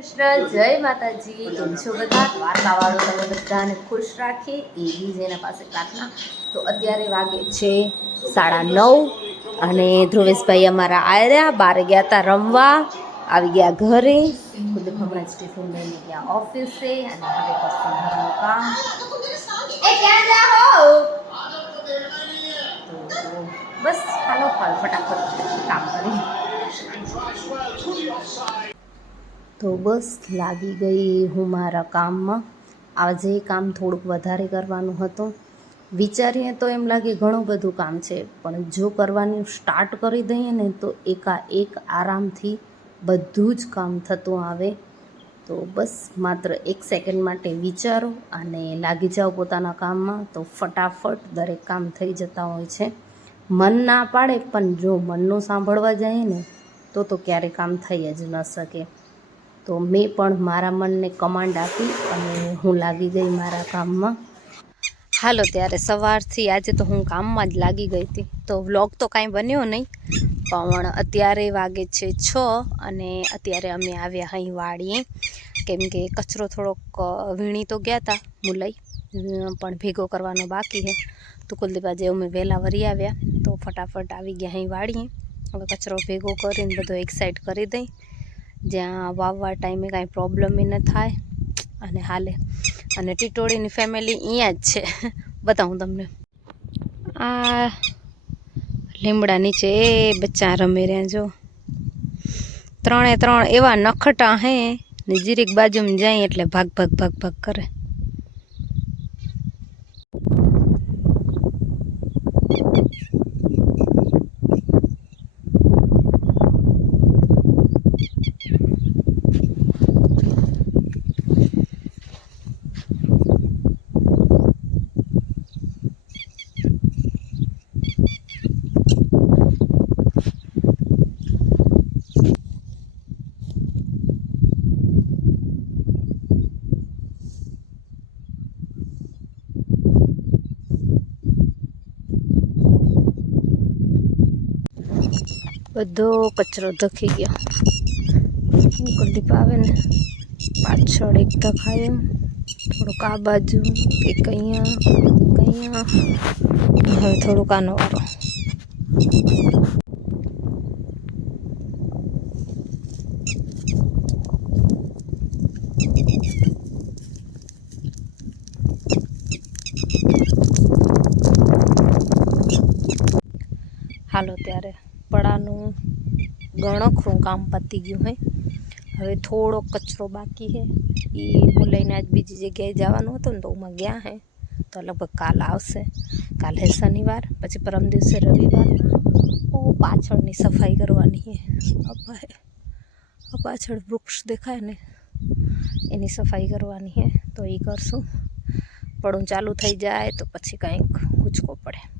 કૃષ્ણ જય માતાજી. કેમ છો બધા? વાર્તાવાળો તમે બધાને ખુશ રાખે એવી જ એના પાસે પ્રાર્થના. તો અત્યારે વાગે છે સાડા નવ અને ધ્રુવેશભાઈ અમારા આવ્યા બારે ગયા હતા રમવા આવી ગયા ઘરે. ખુદ હમણાં જ ટિફિન લઈને ગયા ઓફિસે અને હવે કરશું ઘરનું કામ. તો બસ હાલો હાલ ફટાફટ કામ કરી તો બસ લાગી ગઈ હું મારા કામમાં. આજે કામ થોડુંક વધારે કરવાનું હતું. વિચારીએ તો એમ લાગે ઘણું બધું કામ છે, પણ જો કરવાનું સ્ટાર્ટ કરી દઈએ ને તો એકાએક આરામથી બધું જ કામ થતું આવે. તો બસ માત્ર એક સેકન્ડ માટે વિચારો અને લાગી જાઓ પોતાના કામમાં. તો ફટાફટ દરેક કામ થઈ જતા હોય છે. મન ના પાડે, પણ જો મનનું સાંભળવા જઈએ ને, તો તો ક્યારે કામ થઈ જ ન શકે. તો મેં પણ મારા મનને કમાન્ડ આપી અને હું લાગી ગઈ મારા કામમાં. હાલો, ત્યારે સવારથી આજે તો હું કામમાં જ લાગી ગઈ હતી. તો વ્લોગ તો કાંઈ બન્યો નહીં, પણ અત્યારે વાગે છે છ અને અત્યારે અમે આવ્યા અહીં વાળીએ કેમ કે કચરો થોડોક વીણી તો ગયા હતા મુલઈ પણ ભેગો કરવાનો બાકી છે. તો કુલદીપ આજે અમે વહેલા વરી આવ્યા, તો ફટાફટ આવી ગયા અહીં વાળીએ હવે કચરો ભેગો કરીને બધો એક સાઈડ કરી દઈ. જ્યાં વાવવા ટાઈમે કાંઈ પ્રોબ્લેમ ન થાય. અને હાલે. અને ટીટોળીની ફેમિલી અહીંયા જ છે. બતાવું તમને. આ લીમડા નીચે એ બચ્ચા રમી રહ્યા જો. ત્રણે ત્રણ એવા નખટા હે ને જીરીક બાજુમાં જાય એટલે ભાગ ભાગ ભાગ ભાગ કરે. બધો કચરો ધખી ગયો. કુલદીપ આવે ને પાછળ એક ધખાય એમ, થોડુંક આ બાજુ, એક અહીંયા એક અહીંયા. હવે થોડુંક આનો વારો. હાલો ત્યારે. પડાનું ગણખરું કામ પતી ગયું હે. હવે થોડો કચરો બાકી હે. એ હું લઈને આજ બીજી જગ્યાએ જવાનું હતું ને તો એમાં ગયા હે. તો લગભગ કાલ આવશે. કાલે શનિવાર, પછી પરમ દિવસે રવિવારના ઓ, પાછળની સફાઈ કરવાની હે. અપા પાછળ વૃક્ષ દેખાય ને. એની સફાઈ કરવાની હે. તો એ કરશું. પડું ચાલુ થઈ જાય તો પછી કંઈક ઉચકો પડે.